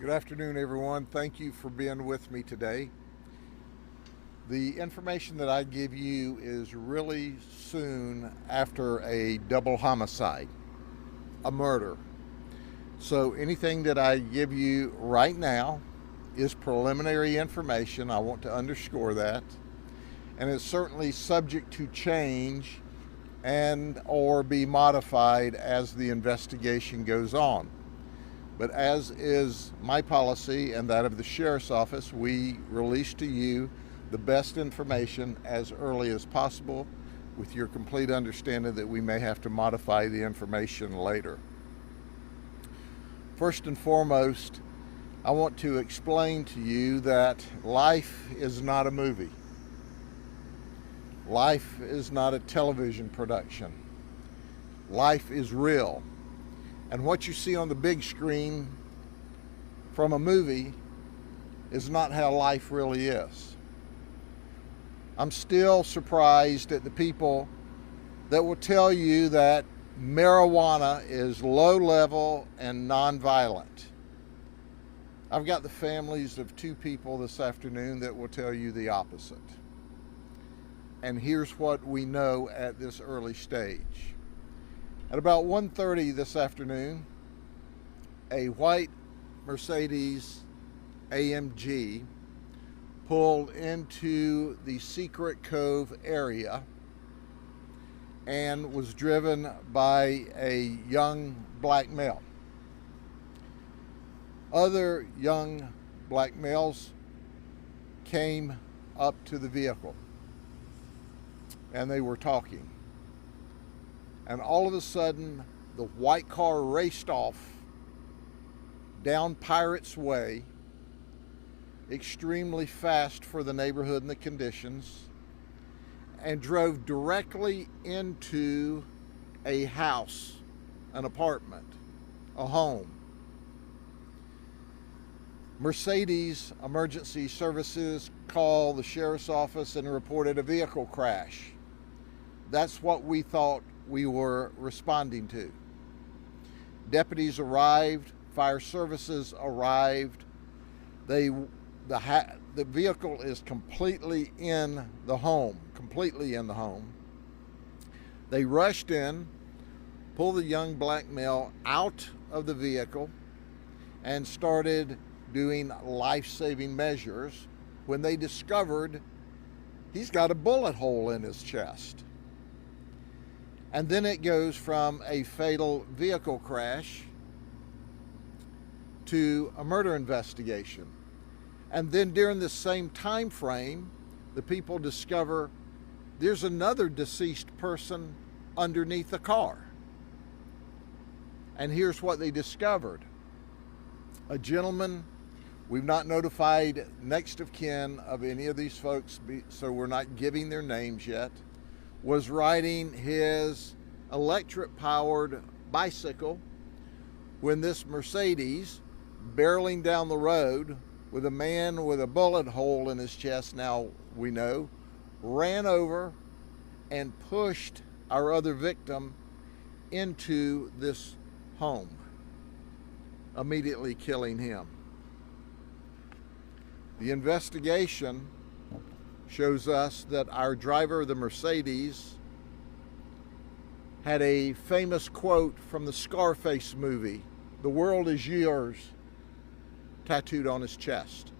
Good afternoon, everyone. Thank you for being with me today. The information that I give you is really soon after a double homicide, a murder. So anything that I give you right now is preliminary information. I want to underscore that. And it's certainly subject to change and or be modified as the investigation goes on. But as is my policy and that of the Sheriff's Office, we release to you the best information as early as possible with your complete understanding that we may have to modify the information later. First and foremost, I want to explain to you that life is not a movie. Life is not a television production. Life is real. And what you see on the big screen from a movie is not how life really is. I'm still surprised at the people that will tell you that marijuana is low level and nonviolent. I've got the families of two people this afternoon that will tell you the opposite. And here's what we know at this early stage. At about 1:30 this afternoon, a white Mercedes AMG pulled into the Secret Cove area and was driven by a young black male. Other young black males came up to the vehicle and they were talking. And all of a sudden, the white car raced off down Pirates Way, extremely fast for the neighborhood and the conditions, and drove directly into a house, an apartment, a home. Mercedes Emergency Services called the Sheriff's Office and reported a vehicle crash. That's what we thought we were responding to. Deputies arrived, fire services arrived. The vehicle is completely in the home. They rushed in, pulled the young black male out of the vehicle, and started doing life-saving measures when they discovered he's got a bullet hole in his chest. And then it goes from a fatal vehicle crash to a murder investigation. And then during the same time frame, the people discover there's another deceased person underneath the car. And here's what they discovered. A gentleman, we've not notified next of kin of any of these folks, so we're not giving their names yet, was riding his electric-powered bicycle when this Mercedes, barreling down the road with a man with a bullet hole in his chest, now we know, ran over and pushed our other victim into this home, immediately killing him. The investigation shows us that our driver of the Mercedes had a famous quote from the Scarface movie, "The world is yours," tattooed on his chest.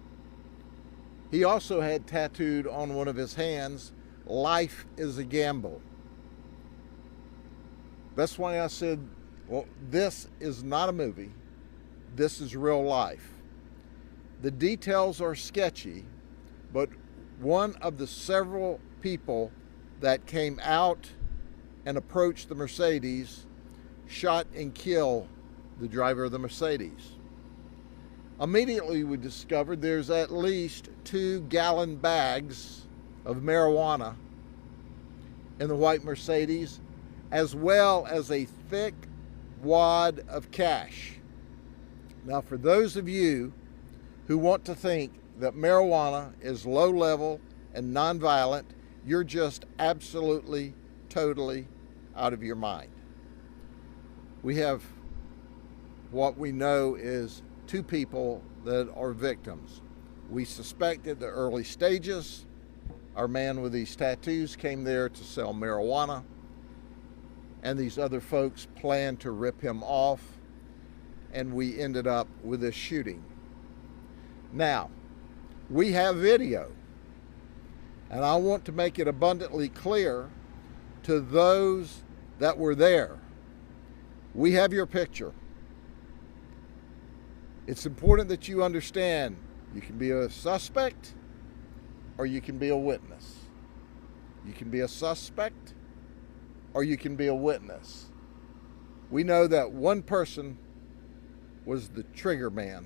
He also had tattooed on one of his hands, "Life is a gamble." That's why I said, well, this is not a movie. This is real life. The details are sketchy, but one of the several people that came out and approached the Mercedes shot and killed the driver of the Mercedes. Immediately we discovered there's at least 2-gallon bags of marijuana in the white Mercedes, as well as a thick wad of cash. Now, for those of you who want to think that marijuana is low level and nonviolent, you're just absolutely, totally out of your mind. We have what we know is two people that are victims. We suspect at the early stages, our man with these tattoos came there to sell marijuana, and these other folks planned to rip him off, and we ended up with this shooting. Now, we have video, and I want to make it abundantly clear to those that were there. We have your picture. It's important that you understand you can be a suspect or you can be a witness. You can be a suspect or you can be a witness. We know that one person was the trigger man.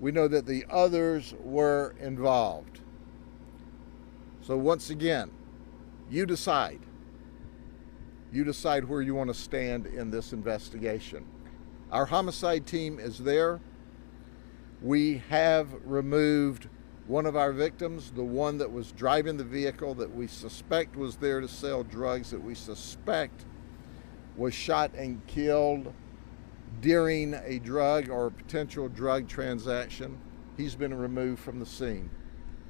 We know that the others were involved. So once again, you decide. You decide where you want to stand in this investigation. Our homicide team is there. We have removed one of our victims, the one that was driving the vehicle that we suspect was there to sell drugs, that we suspect was shot and killed during a drug or potential drug transaction. He's been removed from the scene.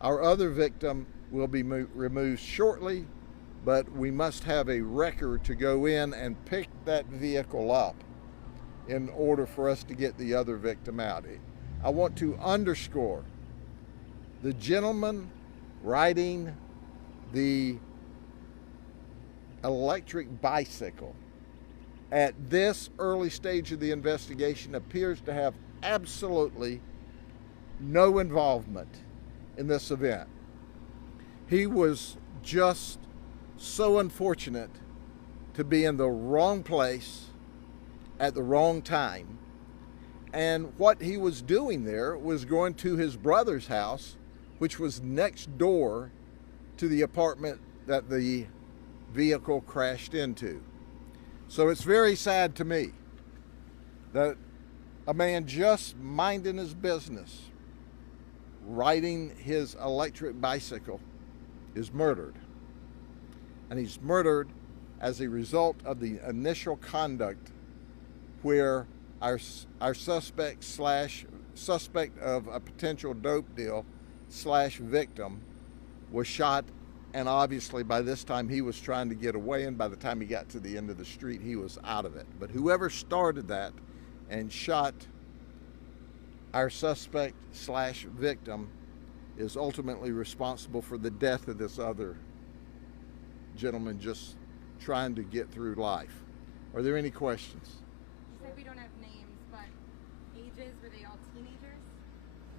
Our other victim will be removed shortly, but we must have a record to go in and pick that vehicle up in order for us to get the other victim out. I want to underscore the gentleman riding the electric bicycle at this early stage of the investigation appears to have absolutely no involvement in this event. He was just so unfortunate to be in the wrong place at the wrong time. And what he was doing there was going to his brother's house, which was next door to the apartment that the vehicle crashed into. So it's very sad to me that a man just minding his business, riding his electric bicycle, is murdered. And he's murdered as a result of the initial conduct where our suspect of a potential dope deal / victim was shot, and obviously by this time he was trying to get away, and by the time he got to the end of the street he was out of it. But whoever started that and shot our suspect / victim is ultimately responsible for the death of this other gentleman just trying to get through life. Are there any questions? You said we don't have names, but ages, were they all teenagers?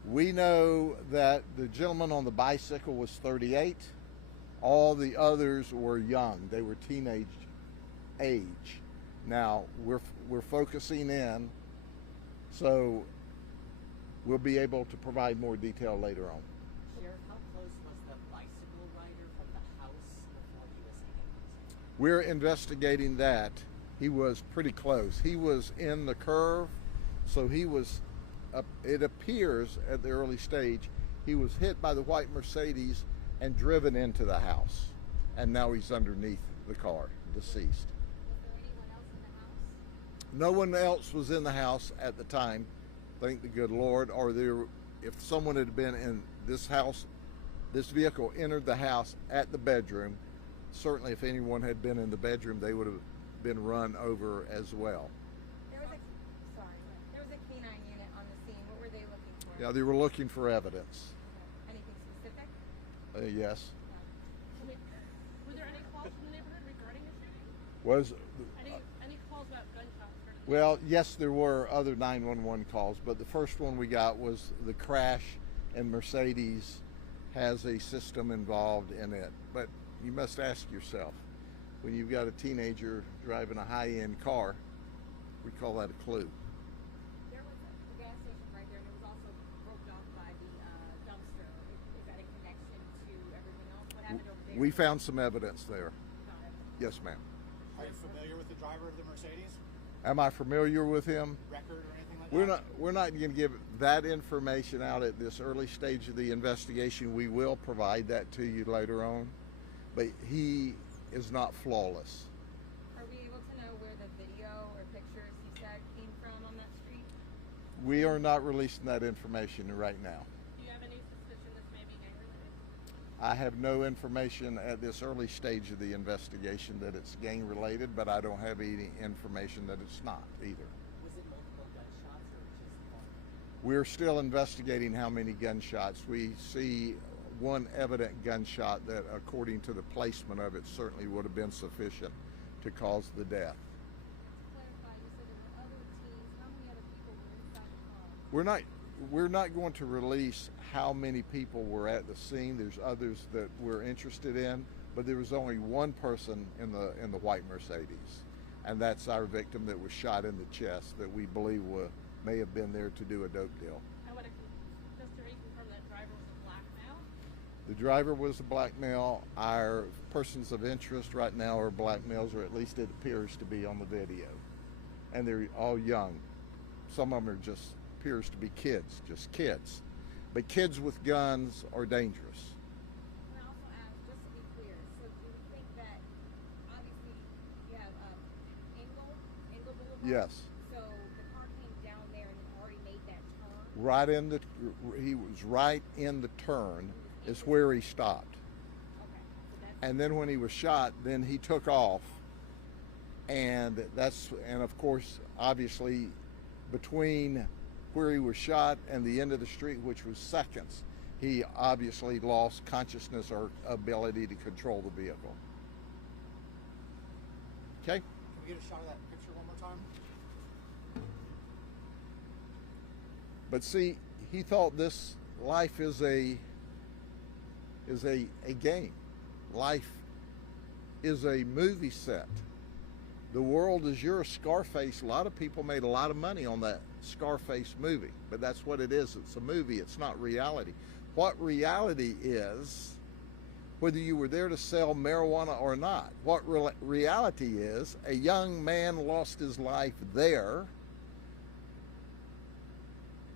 We know that the gentleman on the bicycle was 38. All the others were young. They were teenage age. Now, we're focusing in, so we'll be able to provide more detail later on. Sheriff, how close was the bicycle rider from the house before he was hit? We're investigating that. He was pretty close. He was in the curve, so he was, it appears at the early stage, he was hit by the white Mercedes and driven into the house. And now he's underneath the car, deceased. Was there anyone else in the house? No one else was in the house at the time, thank the good Lord. Or if someone had been in this house, this vehicle entered the house at the bedroom, certainly if anyone had been in the bedroom, they would have been run over as well. There was a K-9 unit on the scene. What were they looking for? Yeah, they were looking for evidence. Okay. Anything specific? Yes. Were there any calls from the neighborhood regarding the shooting? Was Any calls about gunshots? Well, yes, there were other 911 calls, but the first one we got was the crash, and Mercedes has a system involved in it. But you must ask yourself, when you've got a teenager driving a high-end car, we call that a clue. There was a gas station right there, and it was also roped off by the dumpster. Is that a connection to everything else? What happened over there? We found some evidence there. Got it. Yes, ma'am. Are you familiar with the driver of the Mercedes? Am I familiar with him? Record or anything like that? We're not going to give that information out at this early stage of the investigation. We will provide that to you later on, but he is not flawless. Are we able to know where the video or pictures he said came from on that street? We are not releasing that information right now. Do you have any suspicion this may be gang related? I have no information at this early stage of the investigation that it's gang related, but I don't have any information that it's not either. Was it multiple gunshots or just one? We're still investigating how many gunshots. We see one evident gunshot that, according to the placement of it, certainly would have been sufficient to cause the death. To clarify, you said there were other teens. How many other people were inside the car? We're not going to release how many people were at the scene. There's others that we're interested in, but there was only one person in the white Mercedes, and that's our victim that was shot in the chest that we believe may have been there to do a dope deal. I would just to reconfirm that driver was a black male. The driver was a black male. Our persons of interest right now are black males, or at least it appears to be on the video, and they're all young. Some of them are just appears to be kids, just kids. But kids with guns are dangerous. And I also asked, just to be clear, so do you think that, obviously, you have Engle Boulevard? Yes. So the car came down there and it already made that turn? Right in the, he was right in the turn is where he stopped. Okay. So that's, And then when he was shot, then he took off. And of course, obviously, between where he was shot and the end of the street, which was seconds, he obviously lost consciousness or ability to control the vehicle. Okay? Can we get a shot of that picture one more time? But see, he thought this life is a game. Life is a movie set. The world is your Scarface. A lot of people made a lot of money on that Scarface movie, but that's what it is. It's a movie. It's not reality. What reality is, whether you were there to sell marijuana or not, what reality is, a young man lost his life there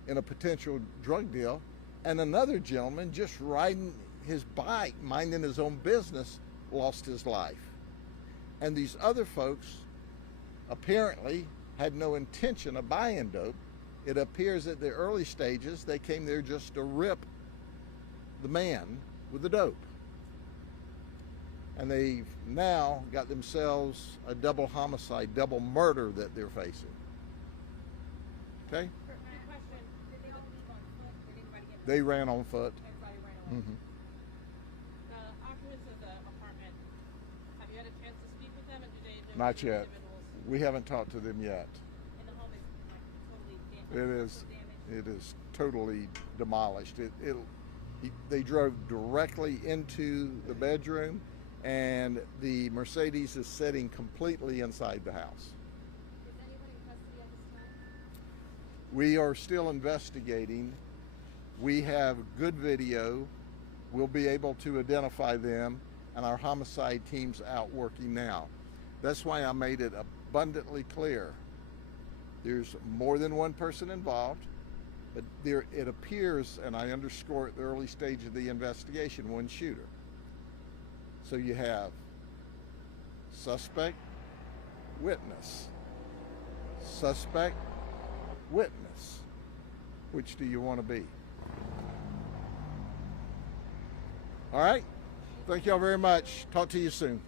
in a potential drug deal, and another gentleman just riding his bike, minding his own business, lost his life. And these other folks apparently had no intention of buying dope. It appears at the early stages they came there just to rip the man with the dope. And they've now got themselves a double homicide, double murder that they're facing. Okay? Quick question. did they all leave on foot? Did anybody get They ran on foot. Everybody ran away. Mhm. The occupants of the apartment, have you had a chance to speak with them, and do they know Not the yet. individuals? We haven't talked to them yet. And the home is like totally It is. It is totally demolished. They drove directly into the bedroom, and the Mercedes is sitting completely inside the house. Is anyone in custody at this time? We are still investigating. We have good video. We'll be able to identify them, and our homicide team's out working now. That's why I made it abundantly clear. There's more than one person involved, but it appears, and I underscore at the early stage of the investigation, one shooter. So you have suspect, witness, suspect, witness. Which do you want to be? All right. Thank y'all very much. Talk to you soon.